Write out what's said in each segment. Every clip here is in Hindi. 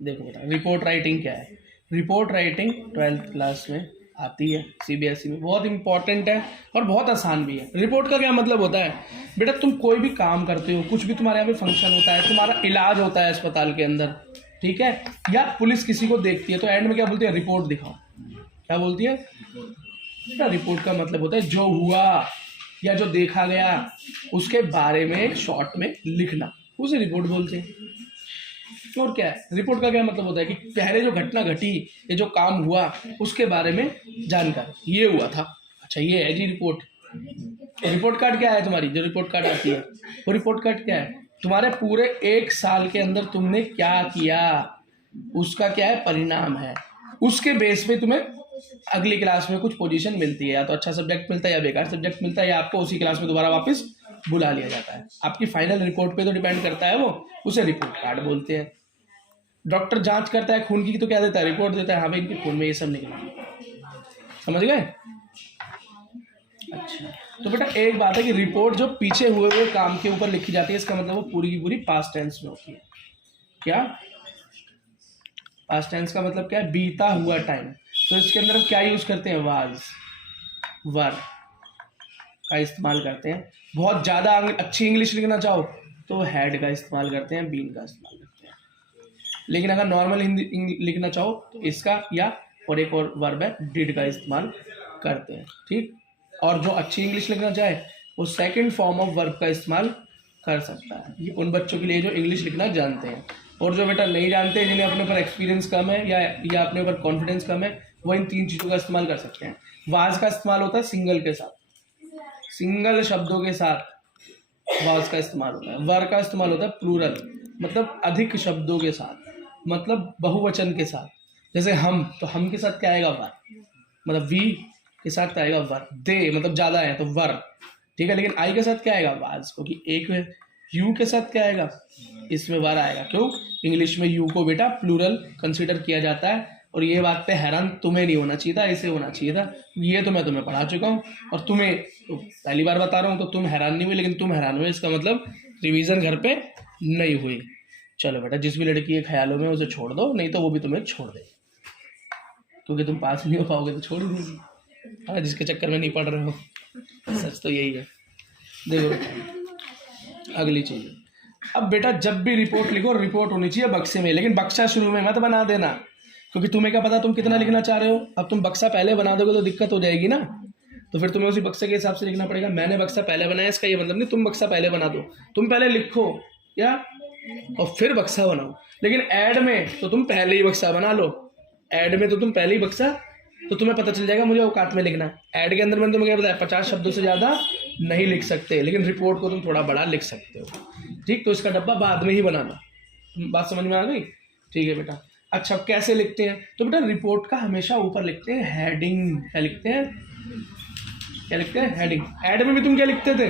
देखो बेटा, रिपोर्ट राइटिंग क्या है। रिपोर्ट राइटिंग 12th क्लास में आती है, सीबीएसई में, बहुत इंपॉर्टेंट है और बहुत आसान भी है। रिपोर्ट का क्या मतलब होता है बेटा, तुम कोई भी काम करते हो, कुछ भी तुम्हारे यहाँ पे फंक्शन होता है, तुम्हारा इलाज होता है अस्पताल के अंदर, ठीक है, या पुलिस किसी को देखती है तो एंड में क्या बोलती है, रिपोर्ट दिखाओ। क्या बोलती है बेटा, रिपोर्ट का मतलब होता है जो हुआ या जो देखा गया उसके बारे में एक शॉर्ट में लिखना, उसे रिपोर्ट बोलते हैं। और क्या है, रिपोर्ट का क्या मतलब होता है कि पहले जो घटना घटी, ये जो काम हुआ, उसके बारे में जानकारी, ये हुआ था, अच्छा ये है जी रिपोर्ट। रिपोर्ट कार्ड क्या है तुम्हारी, जो रिपोर्ट कार्ड आती है वो रिपोर्ट कार्ड क्या है, तुम्हारे पूरे 1 साल के अंदर तुमने क्या किया, उसका क्या है परिणाम है। उसके बेस पे तुम्हें अगली क्लास में कुछ पोजीशन मिलती है, या तो अच्छा सब्जेक्ट मिलता है या बेकार सब्जेक्ट मिलता है, या आपको उसी क्लास में दोबारा वापस बुला लिया जाता है। आपकी फाइनल रिपोर्ट पे तो डिपेंड करता है वो, उसे रिपोर्ट कार्ड बोलते हैं। डॉक्टर जांच करता है खून की तो क्या देता है, रिपोर्ट देता है, हाँ भाई इनके खून में ये सब निकला। समझ गए? अच्छा, तो बेटा एक बात है कि रिपोर्ट जो पीछे हुए हुए काम के ऊपर लिखी जाती है, इसका मतलब वो पूरी की पूरी पास्ट टेंस में होती है। क्या पास्ट टेंस का मतलब क्या है, बीता हुआ टाइम। तो इसके अंदर क्या यूज करते हैं, वाज, वर का इस्तेमाल करते हैं। बहुत ज्यादा अच्छी इंग्लिश लिखना चाहो तो हैड का इस्तेमाल करते हैं, बीन का इस्तेमाल करते हैं। लेकिन अगर नॉर्मल हिंदी लिखना चाहो तो इसका या और एक और वर्ब है डिड का इस्तेमाल करते हैं, ठीक। और जो अच्छी इंग्लिश लिखना चाहे वो सेकंड फॉर्म ऑफ वर्ब का इस्तेमाल कर सकता है। ये उन बच्चों के लिए जो इंग्लिश लिखना जानते हैं, और जो बेटा नहीं जानते, जिन्हें अपने ऊपर एक्सपीरियंस कम है या अपने ऊपर कॉन्फिडेंस कम है, वो इन 3 चीज़ों का इस्तेमाल कर सकते हैं। वाज का इस्तेमाल होता है सिंगल के साथ, सिंगल शब्दों के साथ वाज का इस्तेमाल होता है। वर का इस्तेमाल होता है प्लूरल, मतलब अधिक शब्दों के साथ, मतलब बहुवचन के साथ। जैसे हम, तो हम के साथ क्या आएगा, वर, मतलब वी के साथ क्या आएगा, वर। दे मतलब ज्यादा है तो वर, ठीक है। लेकिन आई के साथ क्या आएगा, वाज, क्योंकि एक है। यू के साथ क्या आएगा, इसमें वर आएगा। क्यों, इंग्लिश में यू को बेटा प्लूरल कंसिडर किया जाता है। और ये बात पे हैरान तुम्हें नहीं होना चाहिए था, ऐसे होना चाहिए था। ये तो मैं तुम्हें पढ़ा चुका हूँ और तुम्हें तो पहली बार बता रहा हूँ, तो तुम हैरान नहीं हुए, लेकिन तुम हैरान हुए, इसका मतलब रिवीजन घर पे नहीं हुई। चलो बेटा, जिस भी लड़की के ख्यालों में उसे छोड़ दो, नहीं तो वो भी तुम्हें छोड़ दे, क्योंकि तुम पास नहीं हो पाओगे तो छोड़ देगी। हाँ, जिसके चक्कर में नहीं पढ़ रहे हो, सच तो यही है। देखो अगली चीज, अब बेटा जब भी रिपोर्ट लिखो, रिपोर्ट होनी चाहिए बक्से में, लेकिन बक्सा शुरू में मत बना देना, क्योंकि तुम्हें क्या पता तुम कितना लिखना चाह रहे हो। अब तुम बक्सा पहले बना दोगे तो दिक्कत हो जाएगी ना, तो फिर तुम्हें उसी बक्से के हिसाब से लिखना पड़ेगा। मैंने बक्सा पहले बनाया, इसका ये मतलब नहीं तुम बक्सा पहले बना दो, तुम पहले लिखो या और फिर बक्सा बनाओ। लेकिन ऐड में तो तुम पहले ही बक्सा बना लो, ऐड में तो तुम पहले ही बक्सा, तो तुम्हें पता चल जाएगा मुझे औकात में लिखना है। ऐड के अंदर मैंने तुम्हें क्या बताया, 50 शब्दों से ज़्यादा नहीं लिख सकते, लेकिन रिपोर्ट को तुम थोड़ा बड़ा लिख सकते हो, ठीक। तो इसका डब्बा बाद में ही बनाना, बात समझ में आ गई, ठीक है बेटा। अच्छा, कैसे लिखते हैं, तो बेटा रिपोर्ट का हमेशा ऊपर लिखते हैं हेडिंग। क्या लिखते हैं, क्या लिखते हैं, हेडिंग। ऐड में भी तुम क्या लिखते थे,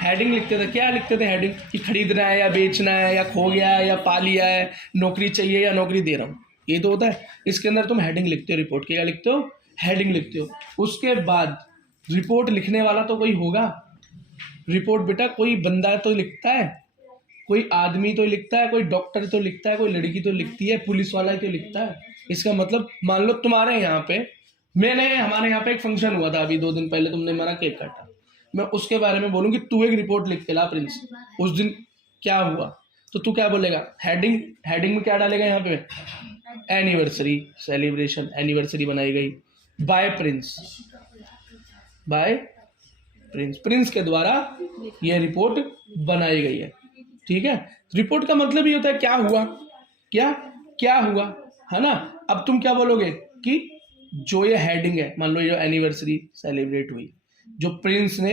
हेडिंग लिखते थे। क्या लिखते थे, हेडिंग, कि खरीदना है या बेचना है, या खो गया है या पा लिया है, नौकरी चाहिए या नौकरी दे रहा हूँ, ये तो होता है। इसके अंदर तुम हेडिंग लिखते हो, रिपोर्ट की क्या लिखते हो, हेडिंग लिखते हो। उसके बाद रिपोर्ट लिखने वाला तो कोई होगा। रिपोर्ट बेटा कोई बंदा तो लिखता है, कोई आदमी तो लिखता है, कोई डॉक्टर तो लिखता है, कोई लड़की तो लिखती है, पुलिस वाला ही तो लिखता है। इसका मतलब मान लो तुम्हारे यहाँ पे, हमारे यहाँ पे एक फंक्शन हुआ था अभी 2 दिन पहले, तुमने हमारा केक काटा, मैं उसके बारे में बोलूँ कि तू एक रिपोर्ट लिख के ला प्रिंस, उस दिन क्या हुआ, तो तू क्या बोलेगा, हेडिंग। हेडिंग में क्या डालेगा यहाँ पे, एनिवर्सरी, सेलिब्रेशन, एनिवर्सरी बनाई गई by prince, by prince, prince के द्वारा यह रिपोर्ट बनाई गई है, ठीक है। रिपोर्ट का मतलब ये होता है क्या हुआ, क्या क्या हुआ, है ना। अब तुम क्या बोलोगे कि जो ये हेडिंग है, मान लो ये एनिवर्सरी सेलिब्रेट हुई, जो प्रिंस ने,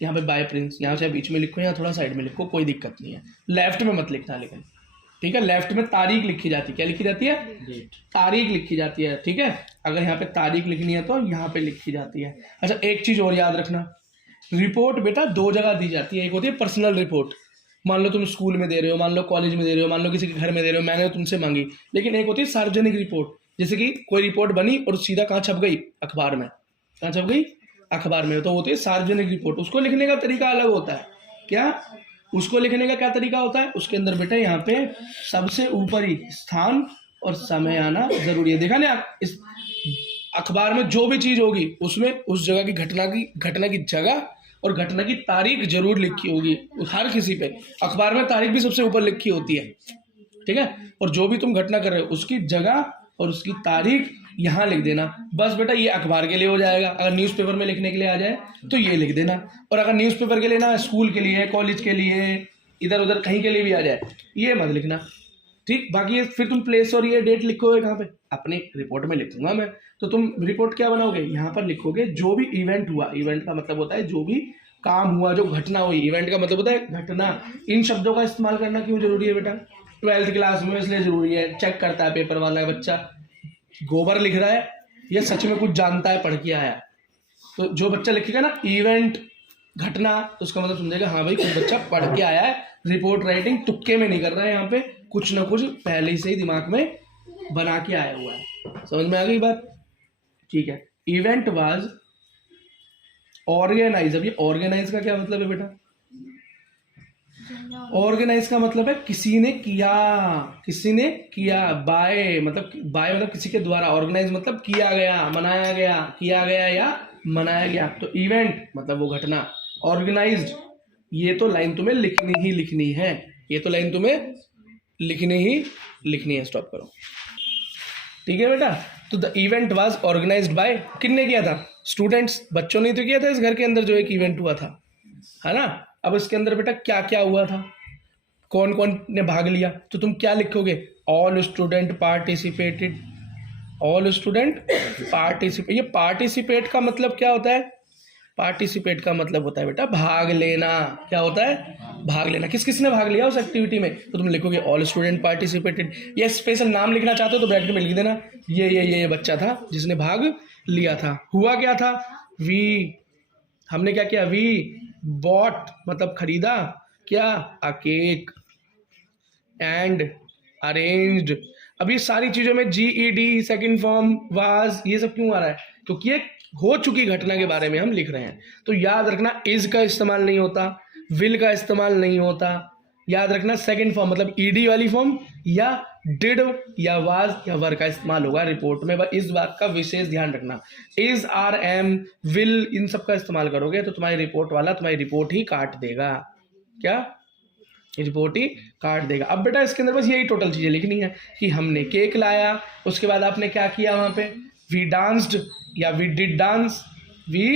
यहाँ पे बाय प्रिंस, यहाँ से बीच में लिखो या थोड़ा साइड में लिखो, कोई दिक्कत नहीं है, लेफ्ट में मत लिखना, लेकिन ठीक है। लेफ्ट में तारीख लिखी जाती है, क्या लिखी जाती है, डेट, तारीख लिखी जाती है, ठीक है। अगर यहाँ पे तारीख लिखनी है तो यहाँ पे लिखी जाती है। अच्छा, एक चीज और याद रखना, रिपोर्ट बेटा 2 जगह दी जाती है। एक होती है पर्सनल रिपोर्ट, मान लो तुम स्कूल में दे रहे हो, मान लो कॉलेज में दे रहे हो, मान लो किसी के घर में दे रहे हो, मैंने तुमसे मांगी। लेकिन एक होती है सार्वजनिक रिपोर्ट, जैसे कि कोई रिपोर्ट बनी और सीधा कहाँ छप गई, अखबार में, कहाँ छप गई, अखबार में, तो होती है सार्वजनिक रिपोर्ट। उसको लिखने का तरीका अलग होता है, क्या, उसको लिखने का क्या तरीका होता है, उसके अंदर बेटा यहाँ पे सबसे ऊपरी स्थान और समय आना जरूरी है। देखा ना, इस अखबार में जो भी चीज होगी उसमें उस जगह की घटना की जगह और घटना की तारीख जरूर लिखी होगी। हर किसी पे अखबार में तारीख भी सबसे ऊपर लिखी होती है, ठीक है। और जो भी तुम घटना कर रहे हो उसकी जगह और उसकी तारीख यहाँ लिख देना। बस बेटा ये अखबार के लिए हो जाएगा। अगर न्यूज़पेपर में लिखने के लिए आ जाए तो ये लिख देना, और अगर न्यूज़पेपर के लिए ना, स्कूल के लिए, कॉलेज के लिए, इधर उधर कहीं के लिए भी आ जाए, ये मत लिखना, ठीक। बाकी ये फिर तुम प्लेस और ये डेट लिखोगे कहाँ पे, अपने रिपोर्ट में लिखूंगा मैं। तो तुम रिपोर्ट क्या बनाओगे, यहाँ पर लिखोगे जो भी इवेंट हुआ। इवेंट का मतलब होता है जो भी काम हुआ, जो घटना हुई। इवेंट का मतलब होता है घटना। इन शब्दों का इस्तेमाल करना क्यों जरूरी है बेटा, 12th क्लास में इसलिए जरूरी है। चेक करता है पेपर वाला बच्चा गोबर लिख रहा है या सच में कुछ जानता है, पढ़ के आया। तो जो बच्चा लिखेगा ना इवेंट, घटना, तो उसका मतलब समझेगा हाँ भाई कुछ बच्चा पढ़ के आया है। रिपोर्ट राइटिंग तुक्के में नहीं कर रहा है, यहाँ पे कुछ ना कुछ पहले से ही दिमाग में बना के आया हुआ है। समझ में आ गई बात, ठीक है। Event was organise. अब ये ऑर्गेनाइज का क्या मतलब है बेटा, ऑर्गेनाइज का मतलब है किसी ने किया, किसी ने किया। बाय मतलब किसी के द्वारा। ऑर्गेनाइज मतलब किया गया, मनाया गया, किया गया या मनाया गया। तो इवेंट मतलब वो घटना। ऑर्गेनाइज्ड, ये तो लाइन तुम्हें लिखनी ही लिखनी है, ये तो लाइन तुम्हें लिखनी ही लिखनी है। स्टॉप करो, ठीक है बेटा। तो the event was organised by, किसने किया था, स्टूडेंट्स, बच्चों ने तो किया था इस घर के अंदर जो एक इवेंट हुआ था, है ना। अब इसके अंदर बेटा क्या क्या हुआ था, कौन कौन ने भाग लिया, तो तुम क्या लिखोगे, all student participated. All student participate. ये पार्टिसिपेट का मतलब क्या होता है, पार्टिसिपेट का मतलब होता है बेटा भाग लेना। क्या होता है, भाग लेना। किस किस ने भाग लिया उस एक्टिविटी में, तो तुम लिखोगे ऑल स्टूडेंट पार्टिसिपेटेड। ये स्पेशल नाम लिखना चाहते हो तो ब्रैकेट में लिख देना ये बच्चा था जिसने भाग लिया था। हुआ क्या था, वी, हमने क्या किया, वी बॉट मतलब खरीदा, क्या, अ केक, एंड अरेंज्ड। अब ये सारी चीजों में GED, सेकंड फॉर्म, वाज, ये सब क्यों आ रहा है, क्योंकि ये हो चुकी घटना के बारे में हम लिख रहे हैं। तो याद रखना इज का इस्तेमाल नहीं होता, विल का इस्तेमाल नहीं होता। याद रखना सेकंड फॉर्म मतलब ED वाली फॉर्म या डिड या वाज या वर का इस्तेमाल होगा रिपोर्ट में। इस बात का विशेष ध्यान रखना। इज, आर, एम, विल, इन सब का इस्तेमाल करोगे तो तुम्हारी रिपोर्ट वाला तुम्हारी रिपोर्ट ही काट देगा। क्या, रिपोर्ट ही काट देगा। अब बेटा इसके अंदर बस यही टोटल चीजें लिखनी है कि हमने केक लाया, उसके बाद आपने क्या किया वहां पे, वी डांस्ड या we did dance, we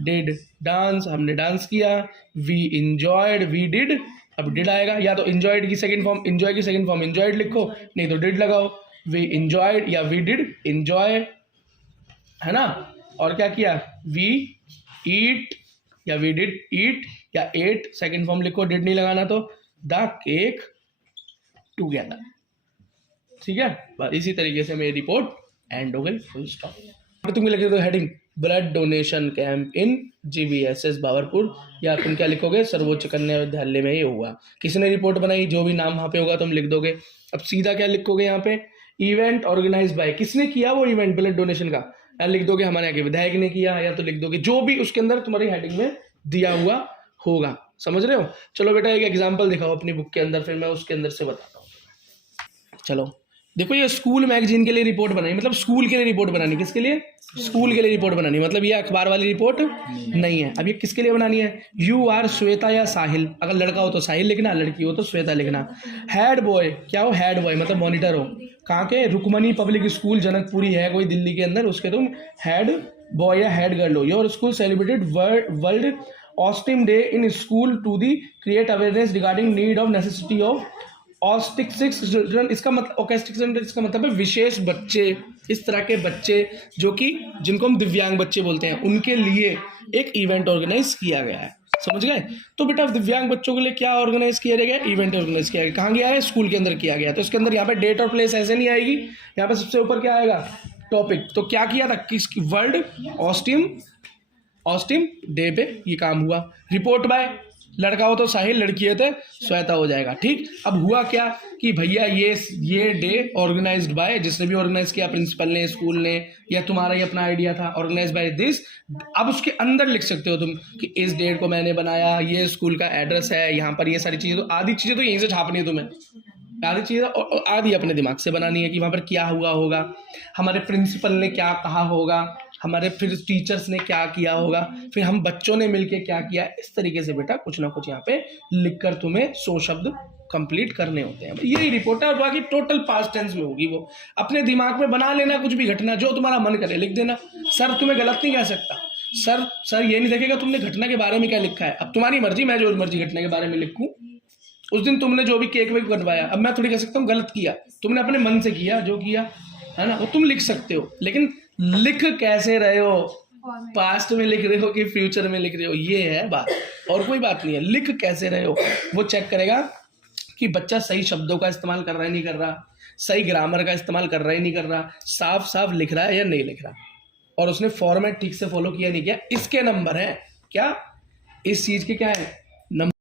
did dance, हमने डांस किया। वी इंजॉयड, वी डिड, अब डिड आएगा। या तो इंजॉयड की सेकंड फॉर्म, एंजॉय की सेकंड फॉर्म इंजॉयड लिखो, नहीं तो डिड लगाओ। वी इंजॉयड या वी डिड इंजॉय, है ना। और क्या किया, वी ईट या वी डिड ईट या एट, सेकंड फॉर्म लिखो, डिड नहीं लगाना तो द केक टुगेदर, ठीक है। बस इसी तरीके से मेरी रिपोर्ट एंड हो गई, फुल स्टॉप। तुम लिख दो heading blood donation camp in GVSS Babarpur, या तुम क्या लिखोगे, सर्वोच्च कन्या विद्यालय में ये हुआ। किसने रिपोर्ट बनाई, जो भी नाम वहाँ पे होगा तुम लिख दोगे। अब सीधा क्या लिखोगे यहाँ पे, इवेंट ऑर्गेनाइज बाय, किसने किया वो इवेंट ब्लड डोनेशन का, या लिख दोगे हमारे यहाँ के विधायक ने किया, या तो लिख दोगे जो भी उसके अंदर तुम्हारी हेडिंग में दिया हुआ होगा। समझ रहे हो। चलो बेटा एक एग्जाम्पल दिखाओ अपनी बुक के अंदर, फिर मैं उसके अंदर से बताता हूँ। चलो देखो, ये स्कूल मैगजीन के लिए रिपोर्ट बनाई, मतलब स्कूल के लिए रिपोर्ट बनानी। किसके लिए, स्कूल के लिए रिपोर्ट बनानी, मतलब ये अखबार वाली रिपोर्ट नहीं है। अब ये किसके लिए बनानी है, यू आर श्वेता या साहिल, अगर लड़का हो तो साहिल लिखना, लड़की हो तो श्वेता लिखना। हेड बॉय, क्या हो, हेड बॉय मतलब मॉनिटर हो, कहाँ के, रुकमनी पब्लिक स्कूल जनकपुरी है कोई दिल्ली के अंदर, उसके तुम हेड बॉय या हेड गर्ल हो। योर स्कूल सेलिब्रेटेड वर्ल्ड ऑस्टिम day in school to the create awareness regarding need of necessity of autistic children. इसका मतलब ऑटिस्टिक चिल्ड्रन, इसका मतलब है विशेष बच्चे, इस तरह के बच्चे जो कि जिनको हम दिव्यांग बच्चे बोलते हैं, उनके लिए एक इवेंट ऑर्गेनाइज किया गया है। समझ गए। तो बेटा दिव्यांग बच्चों के लिए क्या ऑर्गेनाइज किया गया, इवेंट ऑर्गेनाइज किया गया। कहाँ गया है, स्कूल के अंदर किया गया। तो इसके अंदर यहाँ पे डेट और प्लेस ऐसे नहीं आएगी, यहाँ पे सबसे ऊपर क्या आएगा, टॉपिक। तो क्या किया था, किस वर्ल्ड ऑस्टिम डे पे ये काम हुआ। रिपोर्ट बाय लड़का हो तो साहिल, लड़की है तो श्वेता हो जाएगा। ठीक, अब हुआ क्या कि भैया ये डे ऑर्गेनाइज्ड बाय, जिसने भी ऑर्गेनाइज किया, प्रिंसिपल ने, स्कूल ने, या तुम्हारा ही अपना आइडिया था, ऑर्गेनाइज बाय दिस। अब उसके अंदर लिख सकते हो तुम कि इस डेट को मैंने बनाया, ये स्कूल का एड्रेस है, यहाँ पर ये सारी चीज़ें, तो आधी चीज़ें तो यहीं से छापनी है तुम्हें, आधी चीज़ें और आधी अपने दिमाग से बनानी है कि वहाँ पर क्या हुआ होगा, हमारे प्रिंसिपल ने क्या कहा होगा, हमारे फिर टीचर्स ने क्या किया होगा, फिर हम बच्चों ने मिलके क्या किया। इस तरीके से बेटा कुछ ना कुछ यहाँ पे लिखकर तुम्हें 100 शब्द कंप्लीट करने होते हैं। यही रिपोर्ट है, और बाकी टोटल पास्ट टेंस में होगी। वो अपने दिमाग में बना लेना, कुछ भी घटना जो तुम्हारा मन करे लिख देना। सर तुम्हें गलत नहीं कह सकता, सर ये नहीं देखेगा तुमने घटना के बारे में क्या लिखा है। अब तुम्हारी मर्जी, मैं जो मर्जी घटना के बारे में लिखूं। उस दिन तुमने जो भी केक वेक बनवाया, अब मैं थोड़ी कह सकता हूँ गलत किया, तुमने अपने मन से किया जो किया, है ना, वो तुम लिख सकते हो। लेकिन लिख कैसे रहे हो, पास्ट में लिख रहे हो कि फ्यूचर में लिख रहे हो, ये है बात, और कोई बात नहीं है। लिख कैसे रहे हो वो चेक करेगा कि बच्चा सही शब्दों का इस्तेमाल कर रहा है नहीं कर रहा, सही ग्रामर का इस्तेमाल कर रहा है नहीं कर रहा, साफ साफ लिख रहा है या नहीं लिख रहा, और उसने फॉर्मेट ठीक से फॉलो किया नहीं किया। इसके नंबर है क्या, इस चीज के क्या है नंबर।